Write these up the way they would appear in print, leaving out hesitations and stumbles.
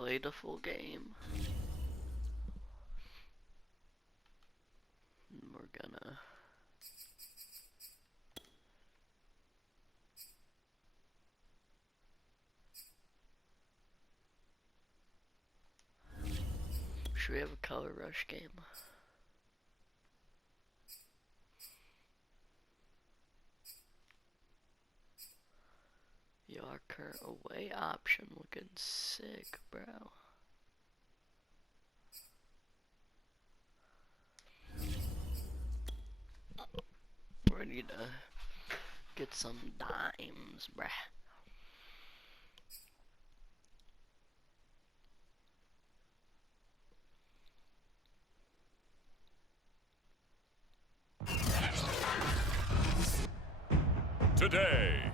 played a full game. And we're gonna should we have a color rush game? Yorker away option looking sick, bro. Ready to get some dimes, bruh. Today,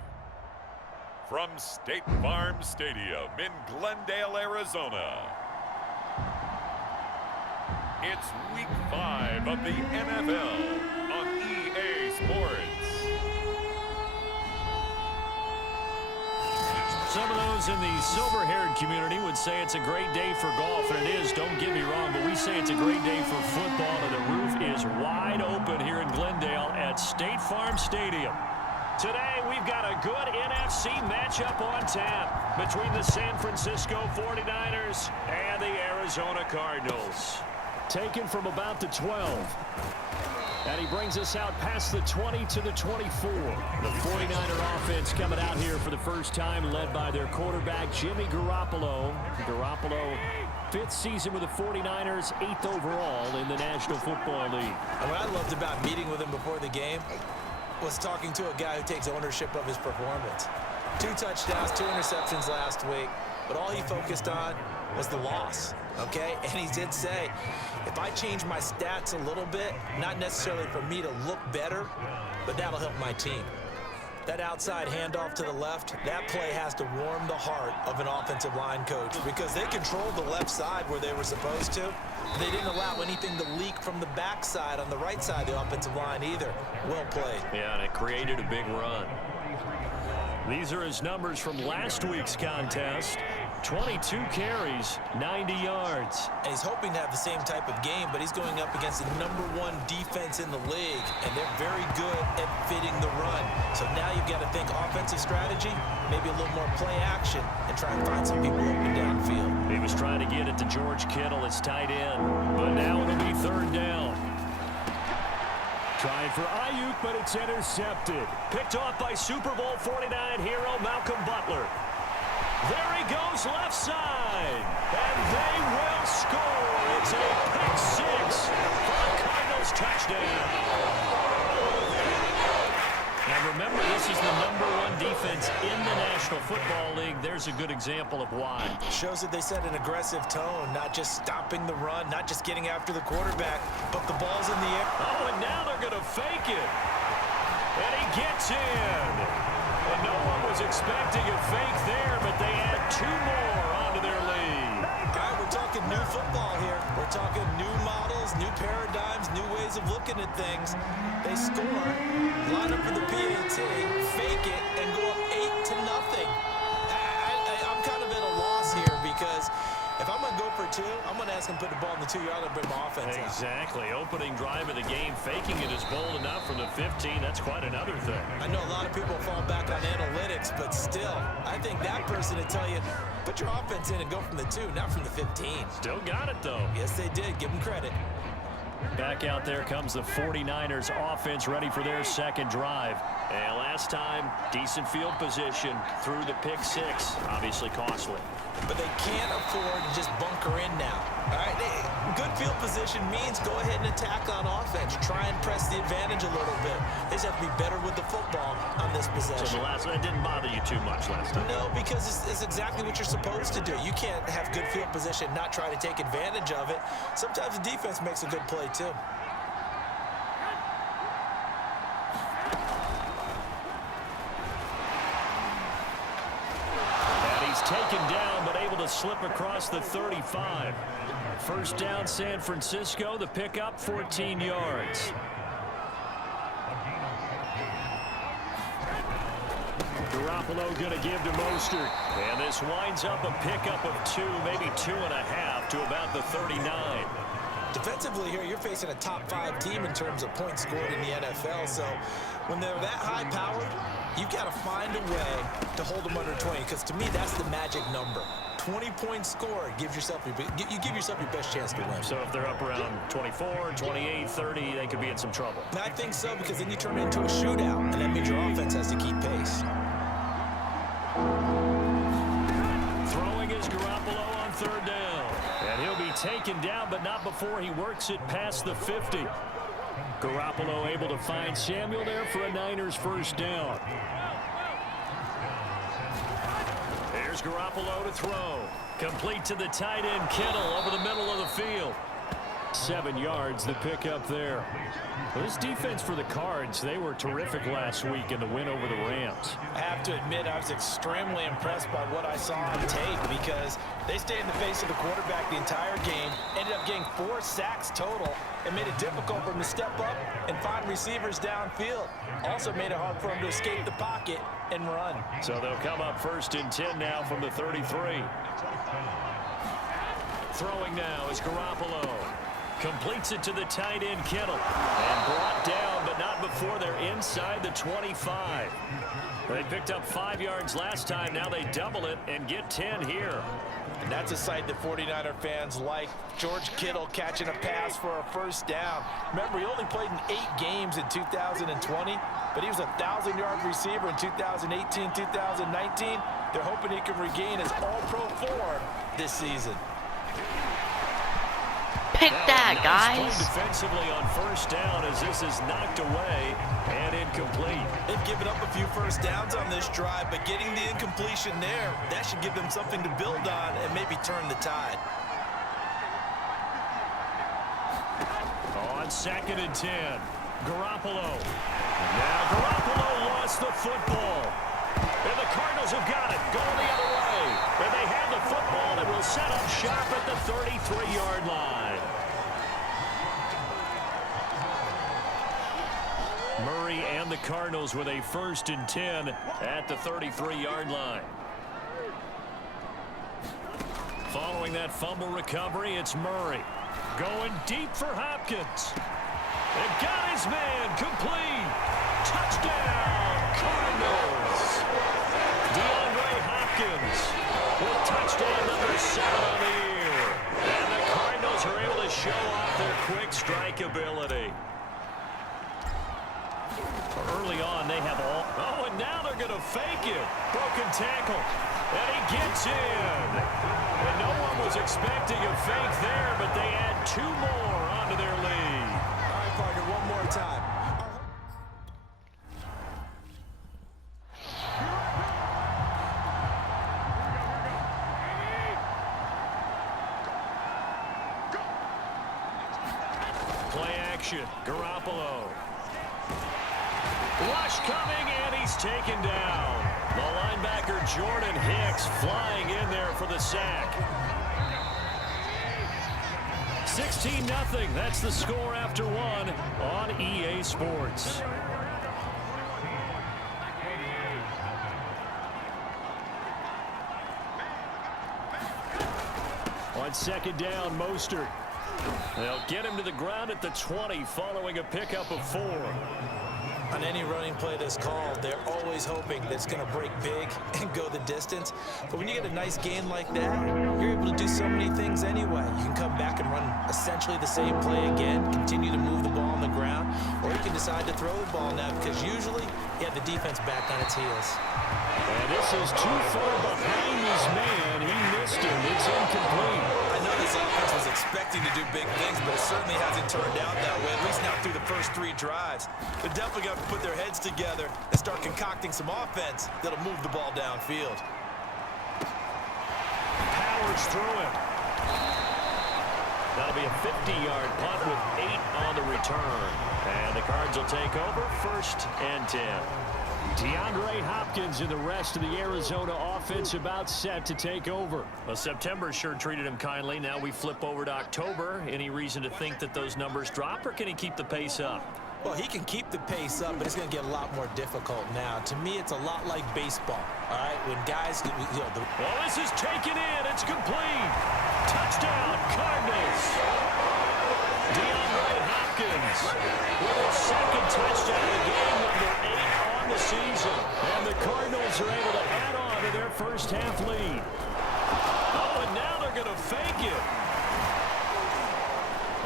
from State Farm Stadium in Glendale, Arizona, it's Week 5 of the NFL on EA Sports. Some of those in the silver-haired community would say it's a great day for golf, and it is, don't get me wrong, but we say it's a great day for football, and the roof is wide open here in Glendale at State Farm Stadium. Today, we've got a good NFC matchup on tap between the San Francisco 49ers and the Arizona Cardinals. Taken from about the 12. And he brings us out past the 20 to the 24. The 49er offense coming out here for the first time, led by their quarterback, Jimmy Garoppolo. Garoppolo, 5th season with the 49ers, 8th overall in the National Football League. And what I loved about meeting with him before the game was talking to a guy who takes ownership of his performance. 2 touchdowns, 2 interceptions last week, but all he focused on was the loss, okay? And he did say, if I change my stats a little bit, not necessarily for me to look better, but that'll help my team. That outside handoff to the left, that play has to warm the heart of an offensive line coach because they controlled the left side where they were supposed to. They didn't allow anything to leak from the backside on the right side of the offensive line either. Well played. Yeah, and it created a big run. These are his numbers from last week's contest. 22 carries, 90 yards. And he's hoping to have the same type of game, but he's going up against the #1 defense in the league, and they're very good at fitting the run. So now you've got to think offensive strategy, maybe a little more play action, and try and find some people open downfield. He was trying to get it to George Kittle, his tight end, but now it'll be 3rd down. Trying for Ayuk, but it's intercepted. Picked off by Super Bowl 49 hero Malcolm Butler. There he goes left side, and they will score. It's a pick 6 for the Cardinals touchdown. Now remember, this is the #1 defense in the National Football League. There's a good example of why. Shows that they set an aggressive tone, not just stopping the run, not just getting after the quarterback, but the ball's in the air. Oh, and now they're going to fake it. And he gets in. And no one was expecting a fake there, but they add 2 more onto their lead. All right, we're talking new football here. We're talking new models, new paradigms, new ways of looking at things. They score, line up for the PAT, fake it, and go up 8-0. I'm kind of at a loss here because if I'm going to go for 2, I'm going to ask him to put the ball in the 2-yard line and bring my offense out. Exactly. Opening drive of the game, faking it is bold enough from the 15. That's quite another thing. I know a lot of people fall back on analytics, but still, I think that person would tell you, put your offense in and go from the 2, not from the 15. Still got it, though. Yes, they did. Give them credit. Back out there comes the 49ers offense ready for their 2nd drive. And last time, decent field position through the pick 6. Obviously costly. But they can't afford to just bunker in now. All right, good field position means go ahead and attack on offense. Try and press the advantage a little bit. They just have to be better with the football on this possession. So the last one didn't bother you too much last time? No, because it's exactly what you're supposed to do. You can't have good field position, not try to take advantage of it. Sometimes the defense makes a good play too. Taken down, but able to slip across the 35. 1st down, San Francisco. The pickup, 14 yards. Garoppolo going to give to Mostert. And this winds up a pickup of 2, maybe 2.5 to about the 39. Defensively here, you're facing a top 5 team in terms of points scored in the NFL. So when they're that high-powered, you've got to find a way to hold them under 20. Because to me, that's the magic number. 20 points scored gives yourself you give yourself your best chance to win. So if they're up around 24, 28, 30, they could be in some trouble. And I think so, because then you turn it into a shootout, and that means your offense has to keep pace. Throwing is Garoppolo on 3rd down. And he'll be taken down, but not before he works it past the 50. Garoppolo able to find Samuel there for a Niners 1st down. Here's Garoppolo to throw. Complete to the tight end, Kittle, over the middle of the field. 7 yards, the pickup there. Well, this defense for the Cards, they were terrific last week in the win over the Rams. I have to admit, I was extremely impressed by what I saw on tape, because they stayed in the face of the quarterback the entire game, ended up getting 4 sacks total, and made it difficult for him to step up and find receivers downfield. Also made it hard for him to escape the pocket and run. So they'll come up 1st and 10 now from the 33. Throwing now is Garoppolo. Completes it to the tight end, Kittle. And brought down, but not before they're inside the 25. They picked up 5 yards last time. Now they double it and get 10 here. And that's a sight that 49er fans like. George Kittle catching a pass for a 1st down. Remember, he only played in 8 games in 2020, but he was a 1,000-yard receiver in 2018, 2019. They're hoping he can regain his all-pro form this season. Pick that, nice guys. Defensively on 1st down as this is knocked away and incomplete. They've given up a few 1st downs on this drive, but getting the incompletion there, that should give them something to build on and maybe turn the tide. On 2nd and 10, Garoppolo. Now Garoppolo lost the football. And the Cardinals have got it, going the other way. And they have the football and will set up shop at the 33-yard line. Murray and the Cardinals with a 1st and 10 at the 33-yard line. Following that fumble recovery, it's Murray. Going deep for Hopkins. And got his man complete. Touchdown, Cardinals. DeAndre Hopkins with touchdown number 7 on the year. And the Cardinals are able to show off their quick strike ability. Early on, they have all. Oh, and now they're going to fake it. Broken tackle. And he gets in. And no one was expecting a fake there, but they add 2 more onto their lead. All right, partner, one more time. Play action. Garoppolo. Rush coming, and he's taken down. The linebacker Jordan Hicks flying in there for the sack. 16-0. That's the score after 1 on EA Sports. On 2nd down, Mostert. They'll get him to the ground at the 20 following a pickup of 4. On any running play that's called, they're always hoping that it's going to break big and go the distance. But when you get a nice gain like that, you're able to do so many things anyway. You can come back and run essentially the same play again, continue to move the ball on the ground, or you can decide to throw the ball now, because usually you have the defense back on its heels. And this is too far behind his man. He missed him. It's incomplete. I know this offense was expecting to do big things, but it certainly hasn't turned out that way, at least not through the first 3 drives. They're definitely going to put their heads together and start concocting some offense that'll move the ball downfield. Powers through it. That'll be a 50-yard punt with 8 on the return. And the Cards will take over 1st and 10. DeAndre Hopkins and the rest of the Arizona offense about set to take over. Well, September sure treated him kindly. Now we flip over to October. Any reason to think that those numbers drop, or can he keep the pace up? Well, he can keep the pace up, but it's going to get a lot more difficult now. To me, it's a lot like baseball, all right? When guys, Well, this is taken in. It's complete. Touchdown, Cardinals. DeAndre Hopkins with his second touchdown of the game, number 8 on the season. And the Cardinals are able to add on to their first half lead. Oh, and now they're going to fake it.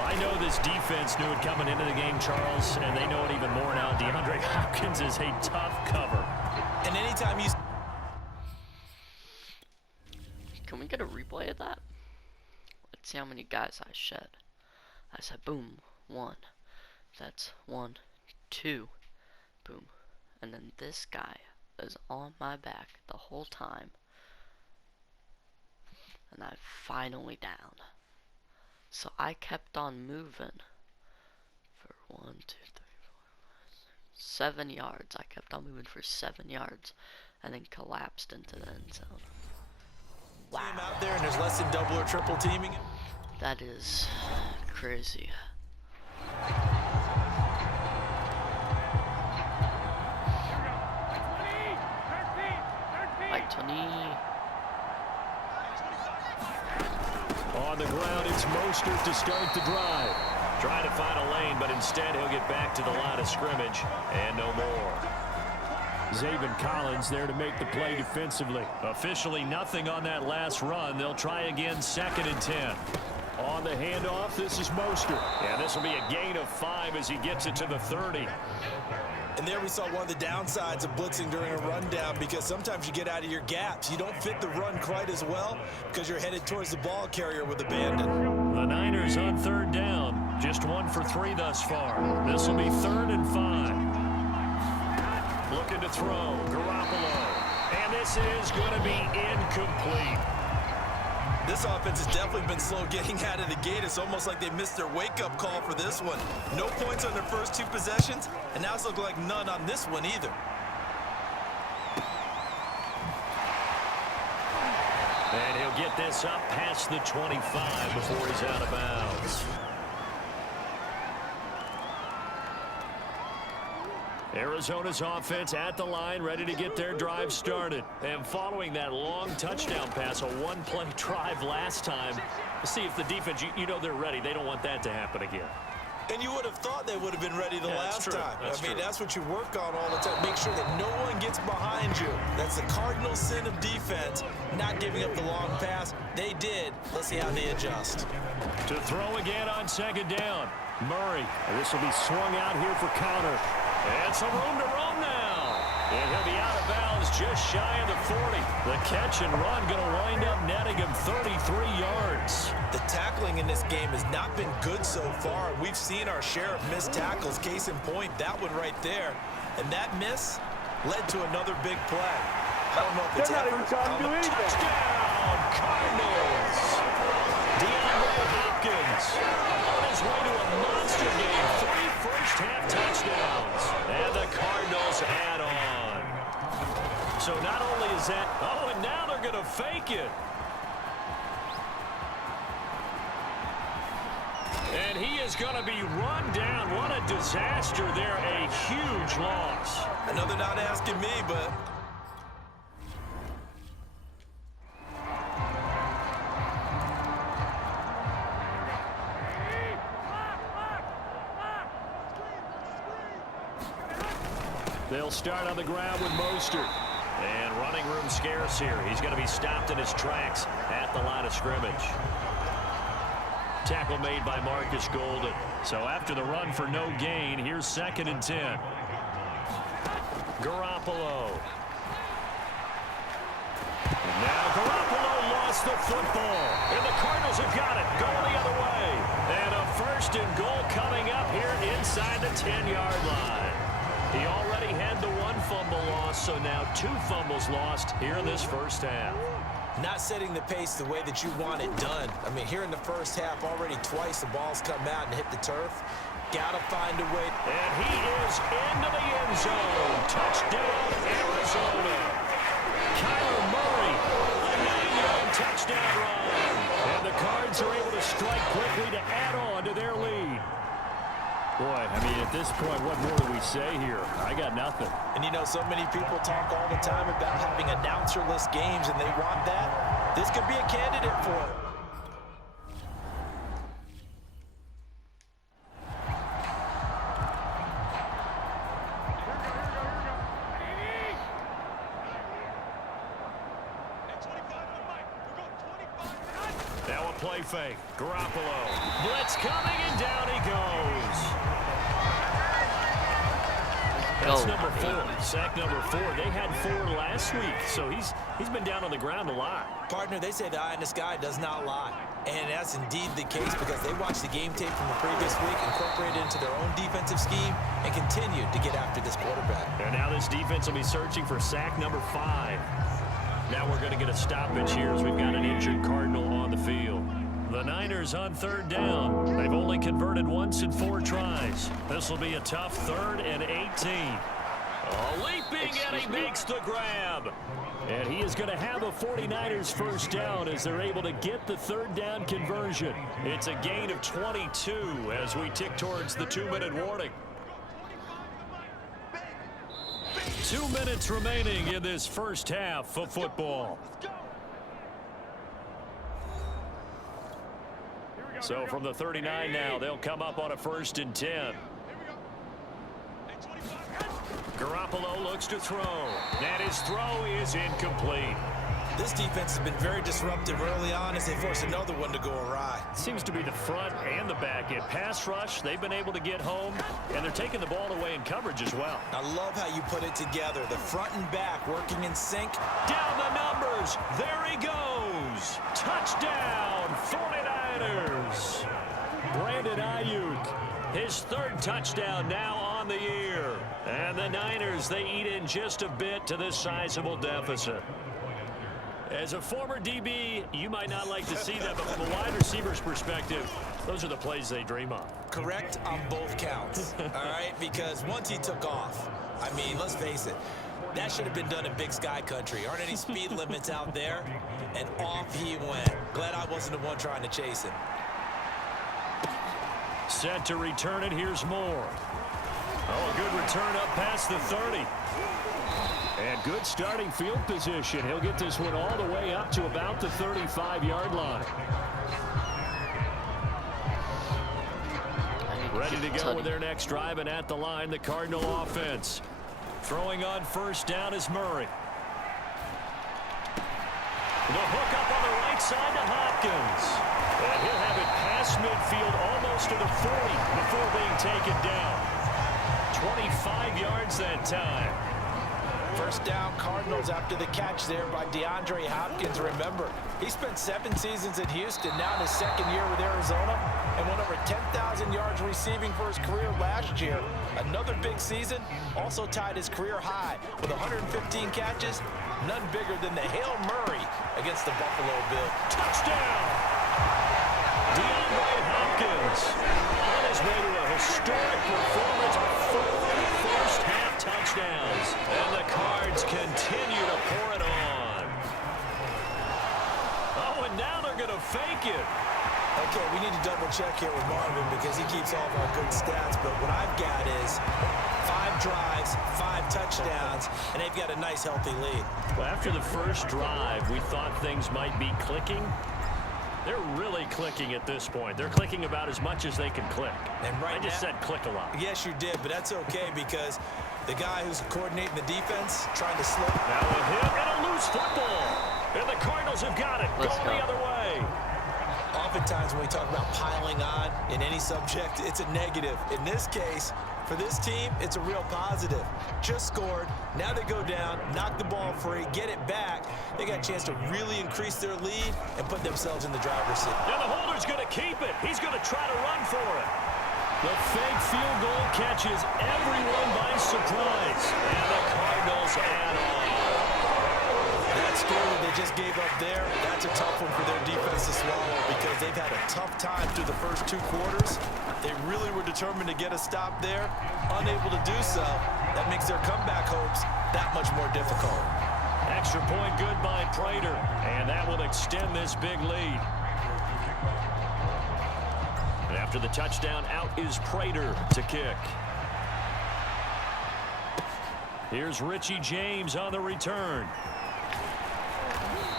I know this defense knew it coming into the game, Charles, and they know it even more now. DeAndre Hopkins is a tough cover. And anytime you... Can we get a replay of that? Let's see how many guys I shed. I said boom, 1. That's 1, 2, boom. And then this guy is on my back the whole time. And I'm finally down. So I kept on moving for 1, 2, 3, 4, 5, 6, 7 yards. I kept on moving for 7 yards and then collapsed into the end zone. Wow. Out there and there's less than double or triple teaming. That is crazy. Like Tony. On the ground, it's Mostert to start the drive. Trying to find a lane, but instead he'll get back to the line of scrimmage and no more. Zaven Collins there to make the play defensively. Officially nothing on that last run. They'll try again, 2nd and 10. On the handoff, this is Mostert. And this will be a gain of 5 as he gets it to the 30. And there we saw one of the downsides of blitzing during a rundown, because sometimes you get out of your gaps. You don't fit the run quite as well because you're headed towards the ball carrier with abandon. The Niners on 3rd down. Just 1 for 3 thus far. This will be 3rd and 5. Looking to throw, Garoppolo. And this is going to be incomplete. This offense has definitely been slow getting out of the gate. It's almost like they missed their wake-up call for this one. No points on their first 2 possessions, and now it's looking like none on this one either. And he'll get this up past the 25 before he's out of bounds. Arizona's offense at the line, ready to get their drive started. And following that long touchdown pass, a 1-play drive last time, see if the defense, you know they're ready. They don't want that to happen again. And you would have thought they would have been ready the last time. I mean, that's what you work on all the time. Make sure that no one gets behind you. That's the cardinal sin of defense, not giving up the long pass. They did. Let's see how they adjust. To throw again on 2nd down. Murray. And this will be swung out here for counter. And some room to roam now. And he'll be out of bounds just shy of the 40. The catch and run going to wind up netting him 33 yards. The tackling in this game has not been good so far. We've seen our share of missed tackles. Case in point, that one right there. And that miss led to another big play. I don't know if it's effort. Touchdown, Cardinals. DeAndre Hopkins on his way to a monster game. 3 first-half touchdowns. And the Cardinals add on. So not only is that, oh, and now they're going to fake it. And he is going to be run down. What a disaster there. A huge loss. I know they're not asking me, but... They'll start on the ground with Mostert. And running room scarce here. He's going to be stopped in his tracks at the line of scrimmage. Tackle made by Marcus Golden. So after the run for no gain, here's 2nd and 10. Garoppolo. And now Garoppolo lost the football. And the Cardinals have got it. Going the other way. And a 1st and goal coming up here inside the 10-yard line. He already had the 1 fumble loss, so now 2 fumbles lost here in this first half. Not setting the pace the way that you want it done. I mean, here in the first half, already twice the ball's come out and hit the turf. Got to find a way. And he is into the end zone. Touchdown, Arizona. Kyler Murray, a 9-yard touchdown run. And the Cards are able to strike quickly to add on to their lead. Boy, I mean, at this point, what more do we say here? I got nothing. And you know, so many people talk all the time about having announcer-less games, and they want that. This could be a candidate for it. Now a play fake. Garoppolo. Blitz coming, and down he goes. That's number 4. Sack number 4. They had 4 last week, so he's been down on the ground a lot. Partner, they say the eye in the sky does not lie. And that's indeed the case because they watched the game tape from the previous week, incorporated it into their own defensive scheme, and continued to get after this quarterback. And now this defense will be searching for sack number 5. Now we're going to get a stoppage here as we've got an injured Cardinal on the field. The Niners on 3rd down. They've only converted once in 4 tries. This will be a tough 3rd and 18. Leaping, and he makes the grab. And he is going to have a 49ers first down as they're able to get the 3rd down conversion. It's a gain of 22 as we tick towards the 2-minute warning. 2 minutes remaining in this first half of football. So from the 39 now, they'll come up on a 1st and 10. Garoppolo looks to throw, and his throw is incomplete. This defense has been very disruptive early on as they force another one to go awry. Seems to be the front and the back end. Pass rush, they've been able to get home, and they're taking the ball away in coverage as well. I love how you put it together. The front and back working in sync. Down the numbers. There he goes. Touchdown, 49ers. Brandon Ayuk, his 3rd touchdown now on the year. And the Niners, they eat in just a bit to this sizable deficit. As a former DB, you might not like to see that, but from a wide receiver's perspective, those are the plays they dream of. Correct on both counts, all right? Because once he took off, I mean, let's face it, that should have been done in Big Sky country. Aren't any speed limits out there? And off he went. Glad I wasn't the one trying to chase him. Set to return it. Here's Moore. Oh, a good return up past the 30. And good starting field position. He'll get this one all the way up to about the 35-yard line. Ready to go with their next drive, and at the line, the Cardinal offense. Throwing on 1st down is Murray. The hook up on the right side to Hopkins. And he'll have it past midfield almost to the 40 before being taken down. 25 yards that time. First down, Cardinals after the catch there by DeAndre Hopkins. Remember, he spent 7 seasons in Houston, now in his 2nd year with Arizona, and went over 10,000 yards receiving for his career last year. Another big season, also tied his career high with 115 catches, none bigger than the Hail Murray against the Buffalo Bills. Touchdown! DeAndre Hopkins on his way to a historic performance with 4 first-half touchdowns. And the Cards continue to pour it on. Oh, and now they're going to fake it. Okay, we need to double-check here with Marvin because he keeps all of our good stats. But what I've got is 5 drives, 5 touchdowns, and they've got a nice, healthy lead. Well, after the first drive, we thought things might be clicking. They're really clicking at this point. They're clicking about as much as they can click. And right I just said click a lot. Yes, you did, but that's okay because the guy who's coordinating the defense trying to slow. Now a hit and a loose football. And the Cardinals have got it. Going the other way. Oftentimes when we talk about piling on in any subject, it's a negative. In this case, for this team, it's a real positive. Just scored. Now they go down, knock the ball free, get it back. They got a chance to really increase their lead and put themselves in the driver's seat. Now the holder's going to keep it. He's going to try to run for it. The fake field goal catches everyone by surprise. And the Cardinals add on. That score that they just gave up there, that's a tough one for their defense to swallow because they've had a tough time through the first 2 quarters. They really were determined to get a stop there, unable to do so. That makes their comeback hopes that much more difficult. Extra point good by Prater, and that will extend this big lead. After the touchdown, out is Prater to kick. Here's Richie James on the return.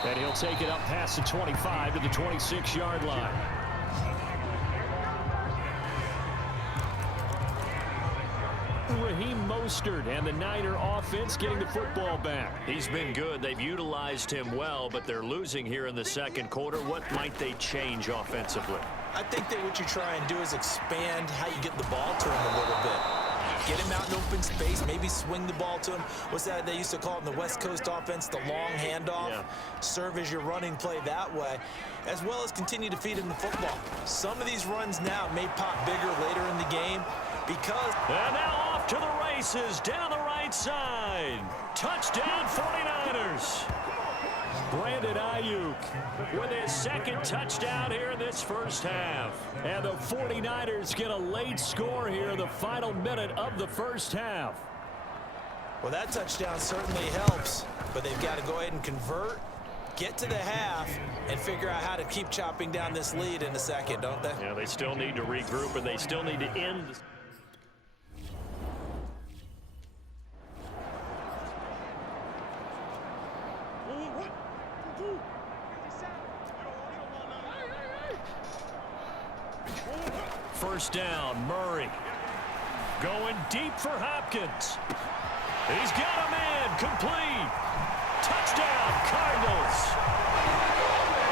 And he'll take it up past the 25 to the 26-yard line. Raheem Mostert and the Niner offense getting the football back. He's been good. They've utilized him well, but they're losing here in the second quarter. What might they change offensively? I think that what you try and do is expand how you get the ball to him a little bit. Get him out in open space, maybe swing the ball to him. What's that they used to call in the West Coast offense, the long handoff? Yeah. Serve as your running play that way, as well as continue to feed him the football. Some of these runs now may pop bigger later in the game because... And now off to the races down the right side. Touchdown 49ers. Brandon Ayuk with his second touchdown here in this first half. And the 49ers get a late score here in the final minute of the first half. Well, that touchdown certainly helps, but they've got to go ahead and convert, get to the half, and figure out how to keep chopping down this lead in a second, don't they? Yeah, they still need to regroup, and they still need to end the... First down, Murray. Going deep for Hopkins. He's got him in, complete. Touchdown, Cardinals.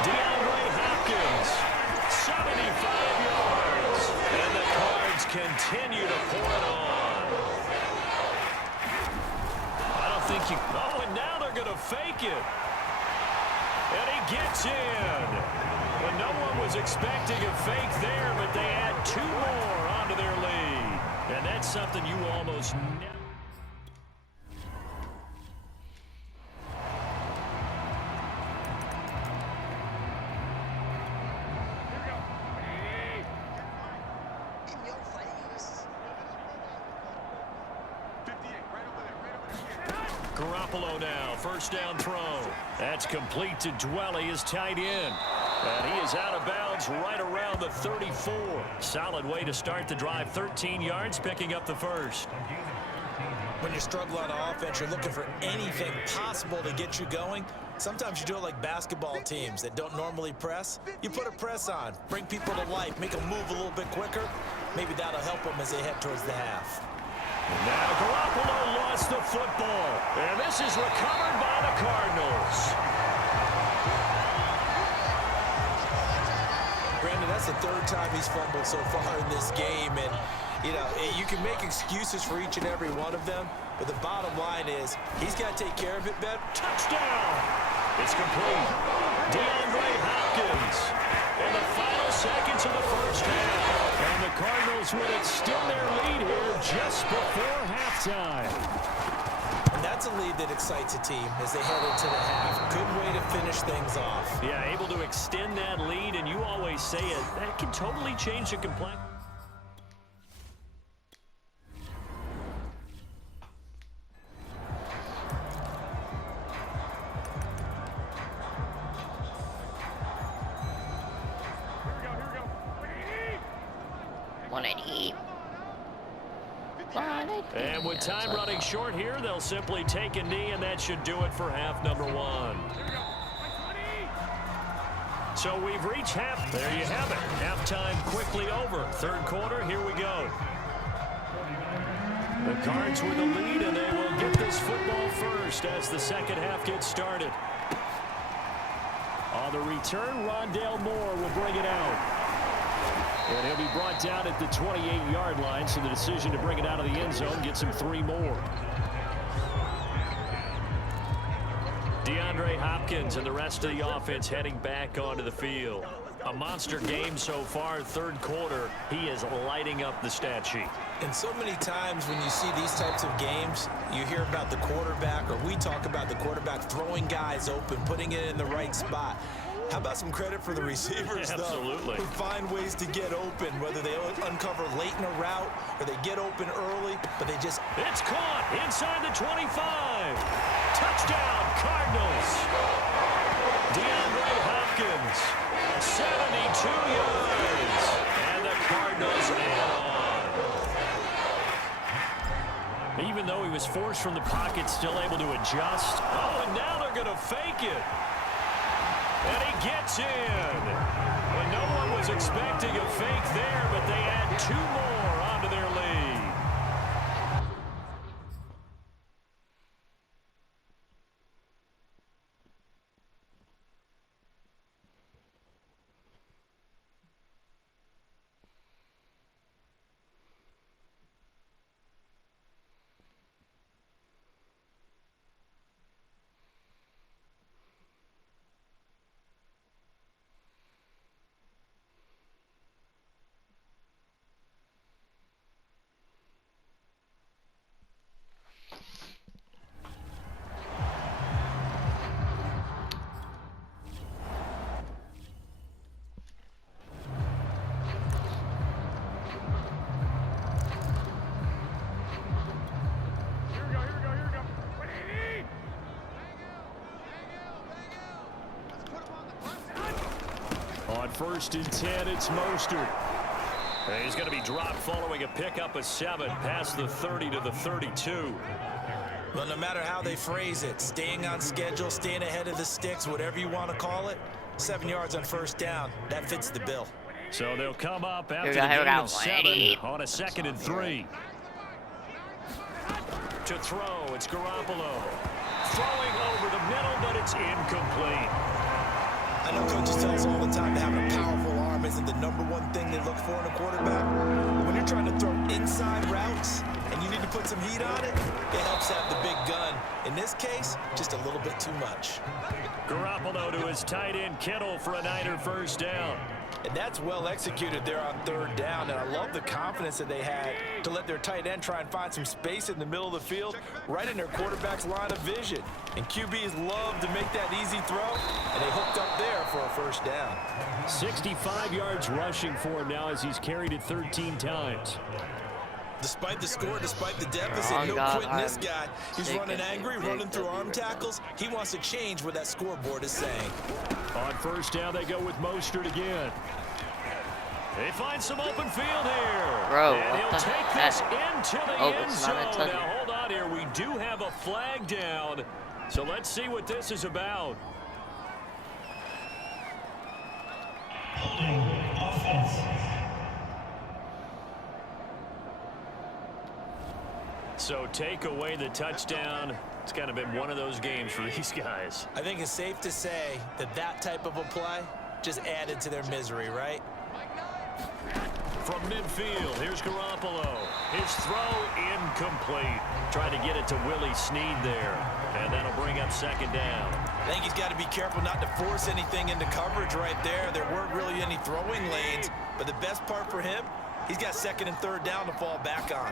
DeAndre Hopkins, 75 yards. And the Cards continue to pour it on. I don't think you... Oh, and now they're going to fake it. And he gets in. Well, no one was expecting a fake there, but they add two more onto their lead. And that's something you almost never... Garoppolo now, first down throw. That's complete to Dwelly, his tight end. And he is out of bounds right around the 34. Solid way to start the drive. 13 yards, picking up the first. When you struggle on offense, you're looking for anything possible to get you going. Sometimes you do it like basketball teams that don't normally press. You put a press on, bring people to life, make them move a little bit quicker. Maybe that'll help them as they head towards the half. Now Garoppolo lost the football, and this is recovered by the Cardinals. Brandon, that's the third time he's fumbled so far in this game, and you know, you can make excuses for each and every one of them, but the bottom line is he's got to take care of it better. Touchdown! It's complete. DeAndre Hopkins in the final seconds of the first half. And the Cardinals would extend their lead here just before halftime. And that's a lead that excites a team as they head into the half. Good way to finish things off. Yeah, able to extend that lead, and you always say it, that can totally change the complexion. And with time running short here, they'll simply take a knee, and that should do it for half number one. So we've reached half. There you have it. Halftime quickly over. Third quarter, here we go. The Cards with the lead, and they will get this football first as the second half gets started. On the return, Rondale Moore will bring it out. And he'll be brought down at the 28-yard line, so the decision to bring it out of the end zone gets him 3 more. DeAndre Hopkins and the rest of the offense heading back onto the field. A monster game so far, third quarter. He is lighting up the stat sheet. And so many times when you see these types of games, you hear about the quarterback, or we talk about the quarterback throwing guys open, putting it in the right spot. How about some credit for the receivers, Absolutely. Though, who find ways to get open, whether they uncover late in a route or they get open early, but they just... It's caught inside the 25. Touchdown, Cardinals. DeAndre Hopkins, 72 yards. And the Cardinals even though he was forced from the pocket, still able to adjust. Oh, and now they're going to fake it. And he gets in. And no one was expecting a fake there, but they add 2 more onto their lead. On 1st and 10, it's Mostert. And he's going to be dropped following a pickup of 7 past the 30 to the 32. Well, no matter how they phrase it, staying on schedule, staying ahead of the sticks, whatever you want to call it, 7 yards on 1st down, that fits the bill. So they'll come up after the gain of 7 on a 2nd and 3. To throw, it's Garoppolo. Throwing over the middle, but it's incomplete. I know coaches tell us all the time that having a powerful arm isn't the #1 thing they look for in a quarterback. But when you're trying to throw inside routes and you need to put some heat on it, it helps have the big gun. In this case, just a little bit too much. Garoppolo to his tight end Kittle for a Niner 1st down. And that's well executed there on 3rd down. And I love the confidence that they had to let their tight end try and find some space in the middle of the field, right in their quarterback's line of vision. And QBs love to make that easy throw, and they hooked up there for a 1st down. 65 yards rushing for him now as he's carried it 13 times. Despite the score, despite the deficit, Oh, no God, quitting this I'm guy. He's running angry, running through arm tackles. He wants to change what that scoreboard is saying. On 1st down, they go with Mostert again. They find some open field here. Bro, and he'll what the take heck? this into the Oh, end it's not zone. a touchdown. Now, hold on here. We do have a flag down. So let's see what this is about. Holding offense. So take away the touchdown. It's kind of been one of those games for these guys. I think it's safe to say that that type of a play just added to their misery, right? From midfield, here's Garoppolo. His throw incomplete. Trying to get it to Willie Snead there. And that'll bring up 2nd down. I think he's got to be careful not to force anything into coverage right there. There weren't really any throwing lanes. But the best part for him, he's got 2nd and 3rd down to fall back on.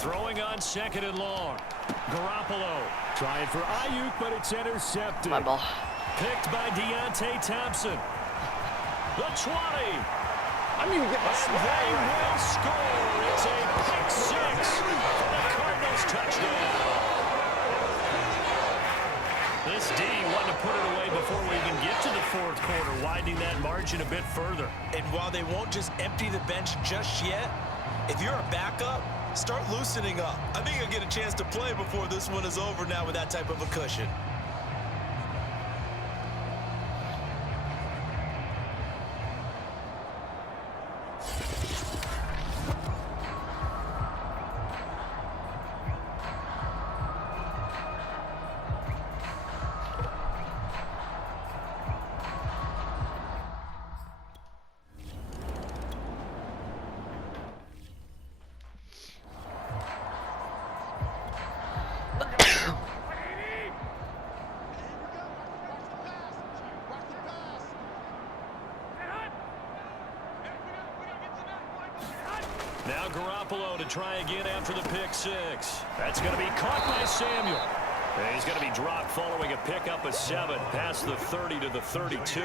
Throwing on 2nd and long. Garoppolo trying for Ayuk, but it's intercepted. My ball. Picked by Deontay Thompson. The 20. I mean, get And they will score. It's a pick 6 for the Cardinals touchdown. This D wanted to put it away before we even get to the 4th quarter, widening that margin a bit further. And while they won't just empty the bench just yet, if you're a backup, start loosening up. I think you'll get a chance to play before this one is over now with that type of a cushion. Now Garoppolo to try again after the pick 6. That's going to be caught by Samuel. And he's going to be dropped following a pickup of 7 past the 30 to the 32.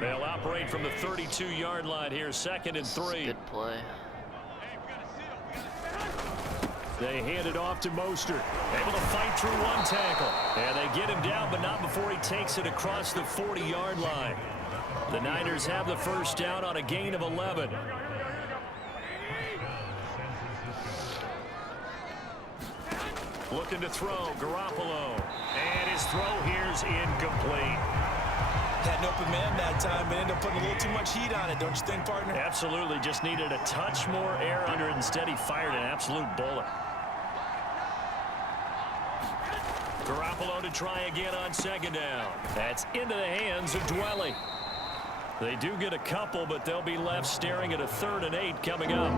They'll operate from the 32-yard line here, 2nd and 3. Good play. They hand it off to Mostert. Able to fight through one tackle. And they get him down, but not before he takes it across the 40-yard line. The Niners have the first down on a gain of 11. Looking to throw, Garoppolo. And his throw here's incomplete. Had an open man that time, but ended up putting a little too much heat on it, don't you think, partner? Absolutely. Just needed a touch more air under it. Instead, he fired an absolute bullet. Garoppolo to try again on second down. That's into the hands of Dwelly. They do get a couple, but they'll be left staring at a 3rd and 8 coming up.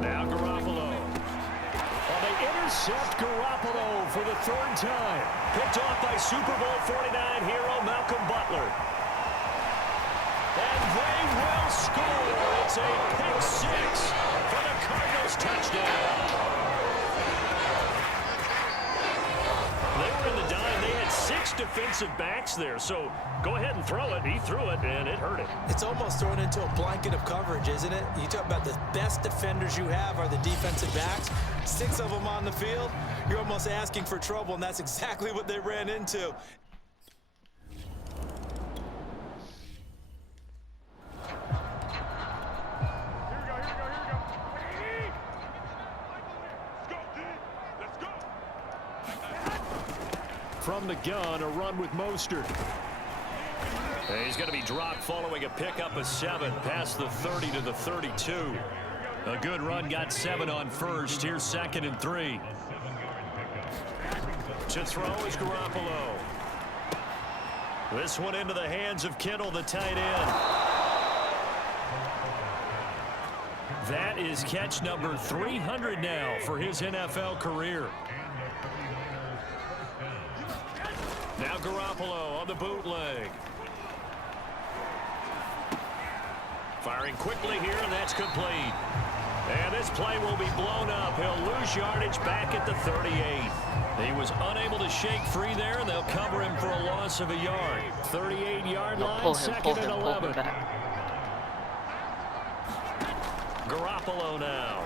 Now Garoppolo. Well, they intercept Garoppolo for the 3rd time. Picked off by Super Bowl 49 hero Malcolm Butler. And they will score. It's a pick 6 for the Cardinals touchdown. They were in the dime. They had 6 defensive backs there. So go ahead and throw it. He threw it, and it hurt him. It's almost thrown into a blanket of coverage, isn't it? You talk about the best defenders you have are the defensive backs. 6 of them on the field. You're almost asking for trouble, and that's exactly what they ran into. From the gun, a run with Mostert. And he's going to be dropped following a pickup of 7 past the 30 to the 32. A good run, got 7 on first. Here's 2nd and 3. To throw is Garoppolo. This one into the hands of Kittle, the tight end. That is catch number 300 now for his NFL career. Now Garoppolo on the bootleg. Firing quickly here, and that's complete. And this play will be blown up. He'll lose yardage back at the 38. He was unable to shake free there, and they'll cover him for a loss of a yard. 38-yard line, 2nd and 11. Garoppolo now.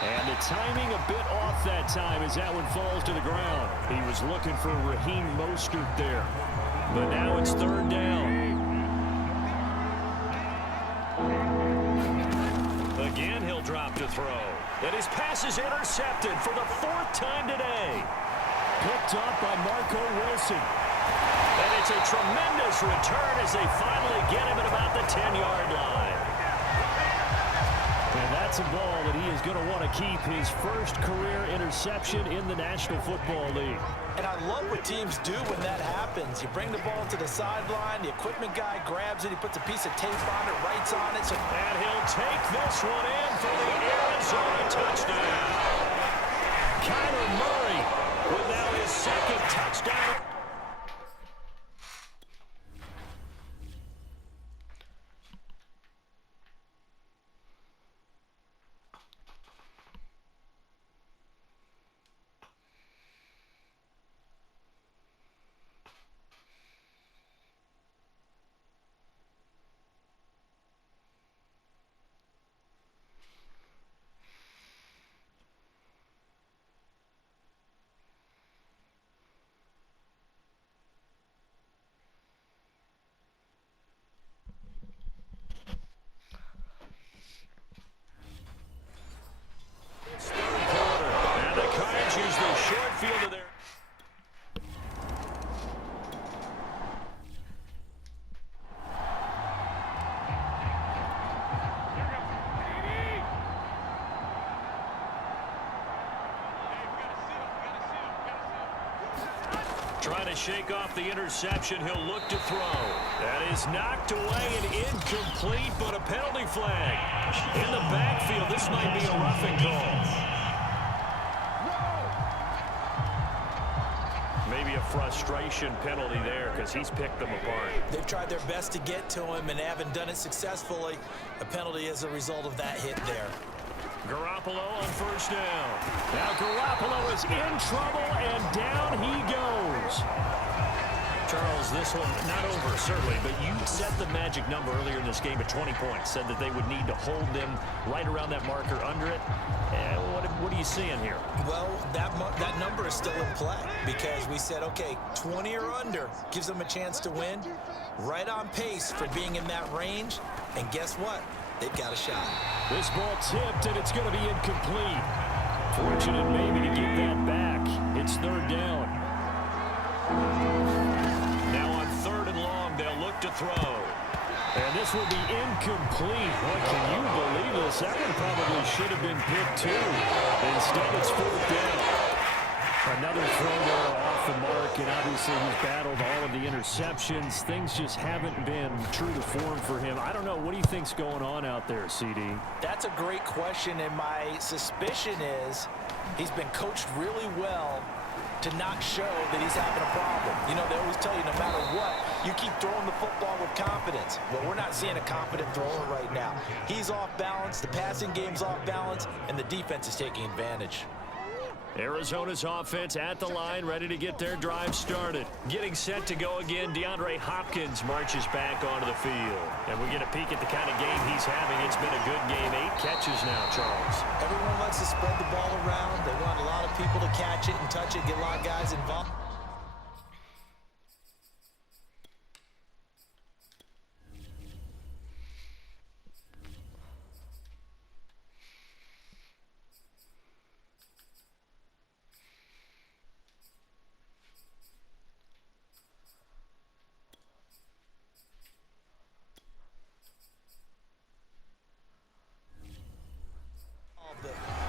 And the timing a bit off that time as that one falls to the ground. He was looking for Raheem Mostert there. But now it's 3rd down. Again, he'll drop to throw. And his pass is intercepted for the 4th time today. Picked up by Marco Wilson. And it's a tremendous return as they finally get him at about the 10-yard line. And that's a ball that he is going to want to keep, his first career interception in the National Football League. And I love what teams do when that happens. You bring the ball to the sideline, the equipment guy grabs it, he puts a piece of tape on it, writes on it. And he'll take this one in for the Arizona touchdown. Kyler Murray with now his 2nd touchdown. Trying to shake off the interception. He'll look to throw. That is knocked away and incomplete, but a penalty flag. In the backfield, this might be a roughing call. Maybe a frustration penalty there because he's picked them apart. They've tried their best to get to him and haven't done it successfully. A penalty as a result of that hit there. Garoppolo on first down. Now Garoppolo is in trouble, and down he goes. Charles, this one not over, certainly, but you set the magic number earlier in this game at 20 points, said that they would need to hold them right around that marker under it. What are you seeing here? Well, that number is still in play because we said, okay, 20 or under gives them a chance to win. Right on pace for being in that range. And guess what? They've got a shot. This ball tipped, and it's going to be incomplete. Fortunate maybe to get that back. It's third down. Now on 3rd and long, they'll look to throw. And this will be incomplete. What, can you believe this? That one probably should have been picked too. Instead, it's 4th down. Another throw there off the mark, and obviously he's battled all of the interceptions. Things just haven't been true to form for him. I don't know. What do you think's going on out there, CD? That's a great question, and my suspicion is he's been coached really well to not show that he's having a problem. You know, they always tell you no matter what, you keep throwing the football with confidence. Well, we're not seeing a confident thrower right now. He's off balance, the passing game's off balance, and the defense is taking advantage. Arizona's offense at the line, ready to get their drive started. Getting set to go again, DeAndre Hopkins marches back onto the field. And we get a peek at the kind of game he's having. It's been a good game. 8 catches now, Charles. Everyone likes to spread the ball around. They want a lot of people to catch it and touch it, get a lot of guys involved.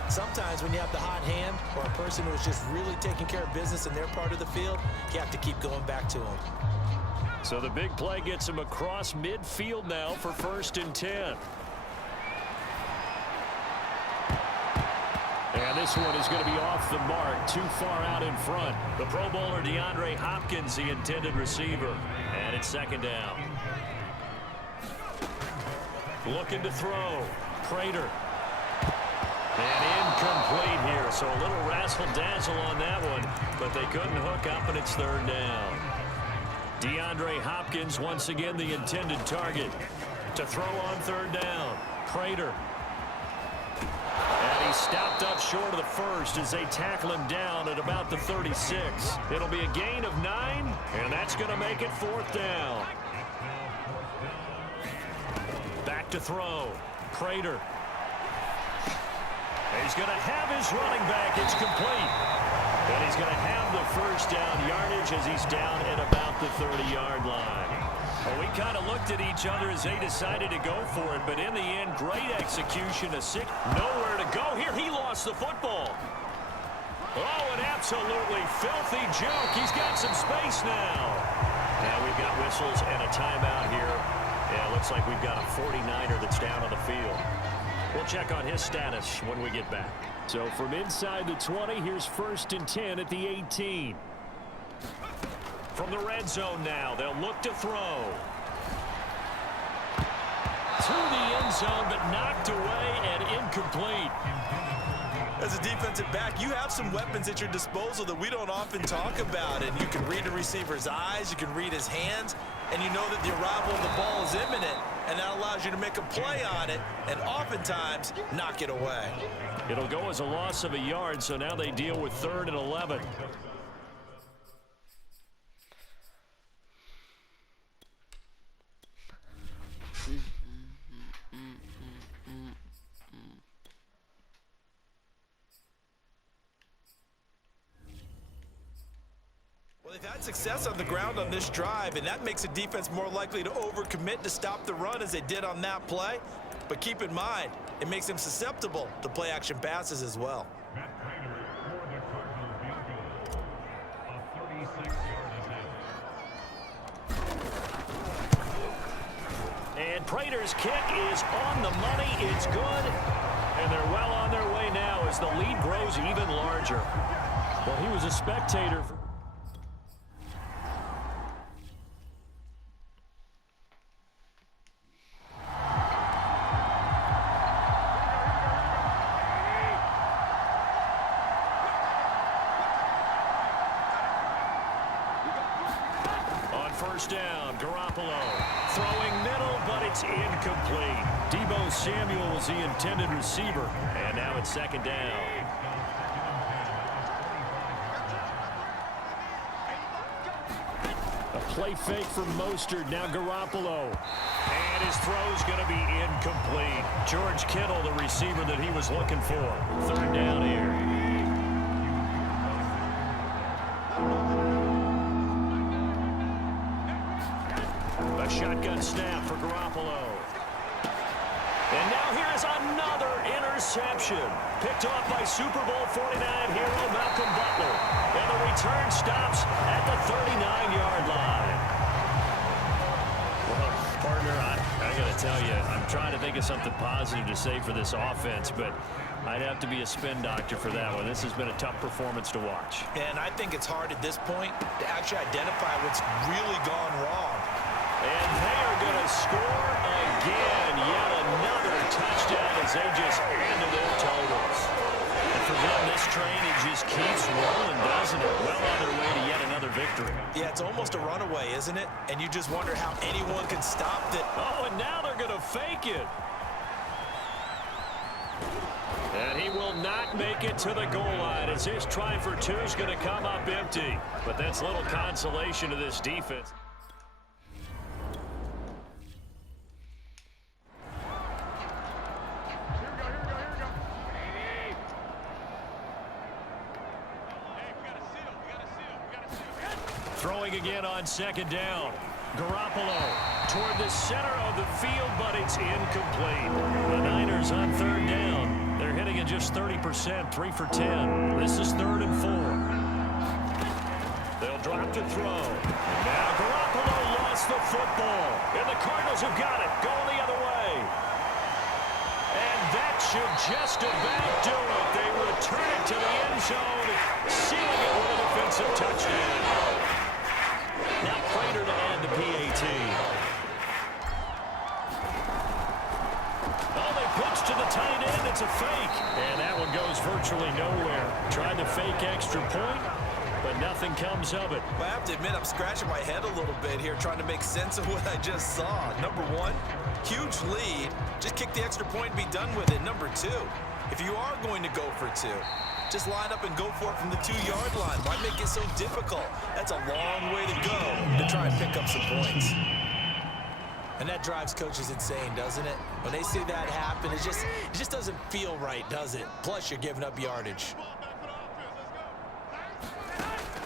Sometimes when you have the hot hand or a person who is just really taking care of business in their part of the field, you have to keep going back to them. So the big play gets him across midfield now for 1st and 10. And this one is going to be off the mark, too far out in front. The Pro Bowler DeAndre Hopkins, the intended receiver. And it's 2nd down. Looking to throw. Prater. And incomplete here, so a little razzle-dazzle on that one, but they couldn't hook up, and it's 3rd down. DeAndre Hopkins, once again, the intended target. To throw on 3rd down. Prater. And he stopped up short of the 1st as they tackle him down at about the 36. It'll be a gain of 9, and that's going to make it 4th down. Back to throw. Prater. He's going to have his running back. It's complete. And he's going to have the 1st down yardage as he's down at about the 30-yard line. Well, we kind of looked at each other as they decided to go for it, but in the end, great execution. Nowhere to go here. He lost the football. Oh, an absolutely filthy joke. He's got some space now. Now we've got whistles and a timeout here. Yeah, it looks like we've got a 49er that's down on the field. We'll check on his status when we get back. So from inside the 20, here's 1st and 10 at the 18. From the red zone now, they'll look to throw. To the end zone, but knocked away and incomplete. As a defensive back, you have some weapons at your disposal that we don't often talk about. And you can read a receiver's eyes, you can read his hands, and you know that the arrival of the ball is imminent. And that allows you to make a play on it and oftentimes knock it away. It'll go as a loss of a yard, so now they deal with 3rd and 11. Well, they've had success on the ground on this drive, and that makes a defense more likely to overcommit to stop the run as they did on that play. But keep in mind, it makes them susceptible to play-action passes as well. And Prater's kick is on the money. It's good. And they're well on their way now as the lead grows even larger. Well, he was a spectator. first down. Garoppolo throwing middle, but it's incomplete. Deebo Samuel was the intended receiver, and now it's second down. A play fake from Mostert, now Garoppolo. And his throw's going to be incomplete. George Kittle, the receiver that he was looking for. Third down here. A shotgun snap for Garoppolo. And now here's another interception. Picked off by Super Bowl 49 hero Malcolm Butler. And the return stops at the 39-yard line. Well, partner, I got to tell you, I'm trying to think of something positive to say for this offense, but I'd have to be a spin doctor for that one. This has been a tough performance to watch. And I think it's hard at this point to actually identify what's really gone wrong. And they are going to score again. Yet another touchdown as they just add to their totals. And for them, this train, it just keeps rolling, doesn't it? Well on their way to yet another victory. Yeah, it's almost a runaway, isn't it? And you just wonder how anyone can stop it. Oh, and now they're going to fake it. And he will not make it to the goal line as his try for two is going to come up empty. But that's little consolation to this defense. Throwing again on second down. Garoppolo toward the center of the field, but it's incomplete. The Niners on third down. They're hitting at just 30%, 3 for 10. This is 3rd and 4. They'll drop to throw. Now Garoppolo lost the football, and the Cardinals have got it, going the other way. And that should just about do it. They return it to the end zone, sealing it with a defensive touchdown. Now Prater to add the PAT. Oh, they pitch to the tight end. It's a fake. And that one goes virtually nowhere. Tried to fake extra point, but nothing comes of it. Well, I have to admit, I'm scratching my head a little bit here trying to make sense of what I just saw. Number one, huge lead. Just kick the extra point and be done with it. Number two, if you are going to go for two, just line up and go for it from the 2-yard line. Why make it so difficult? That's a long way to go to try and pick up some points. And that drives coaches insane, doesn't it? When they see that happen, it just doesn't feel right, does it? Plus, you're giving up yardage.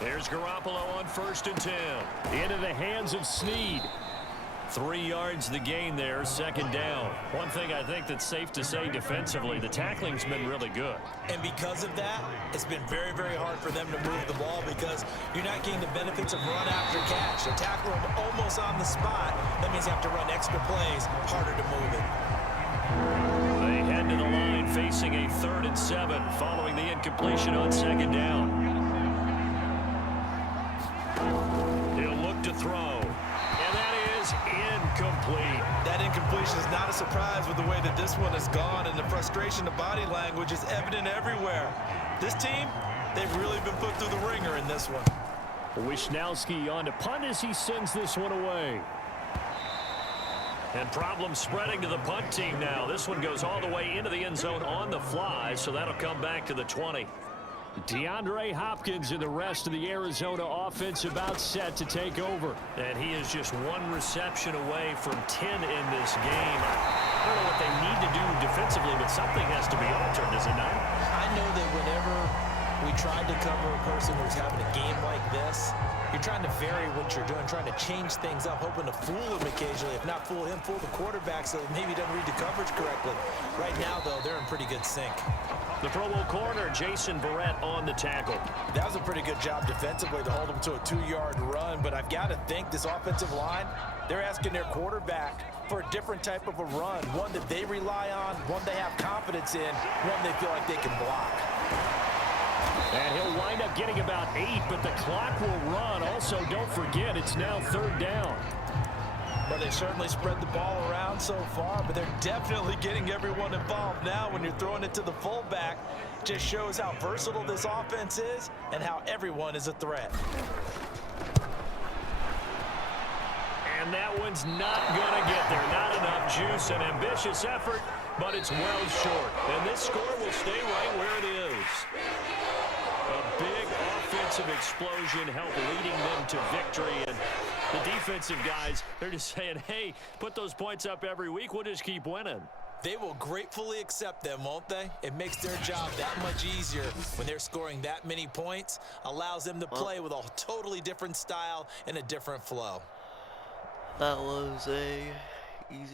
There's Garoppolo on 1st and 10. Into the hands of Snead. 3 yards the gain there, second down. One thing I think that's safe to say defensively, the tackling's been really good. And because of that, it's been very, very hard for them to move the ball because you're not getting the benefits of run after catch. They tackle them almost on the spot. That means you have to run extra plays, harder to move it. They head to the line facing a 3rd and 7 following the incompletion on second down. He'll look to throw. Incomplete. That incompletion is not a surprise with the way that this one has gone, and the frustration, the body language is evident everywhere. This team, they've really been put through the ringer in this one. Wisnowski on to punt as he sends this one away. And problems spreading to the punt team now. This one goes all the way into the end zone on the fly, so that'll come back to the 20. DeAndre Hopkins and the rest of the Arizona offense about set to take over. And he is just 1 reception away from 10 in this game. I don't know what they need to do defensively, but something has to be altered, is it not? I know that whenever we tried to cover a person who's having a game like this, you're trying to vary what you're doing, trying to change things up, hoping to fool him occasionally. If not fool him, fool the quarterback so that maybe he doesn't read the coverage correctly. Right now, though, they're in pretty good sync. The Pro Bowl corner, Jason Verrett, on the tackle. That was a pretty good job defensively to hold him to a 2-yard run, but I've got to think this offensive line, they're asking their quarterback for a different type of a run, one that they rely on, one they have confidence in, one they feel like they can block. And he'll wind up getting about 8, but the clock will run. Also, don't forget, it's now 3rd down. Well, they certainly spread the ball around so far, but they're definitely getting everyone involved now when you're throwing it to the fullback. Just shows how versatile this offense is and how everyone is a threat. that one's not going to get there. Not enough juice. An ambitious effort, but it's well short. And this score will stay right where it is. A big offensive explosion helped leading them to victory. And the defensive guys, they're just saying, hey, put those points up every week. We'll just keep winning. They will gratefully accept them, won't they? It makes their job that much easier when they're scoring that many points. Allows them to play with a totally different style and a different flow. That was a easy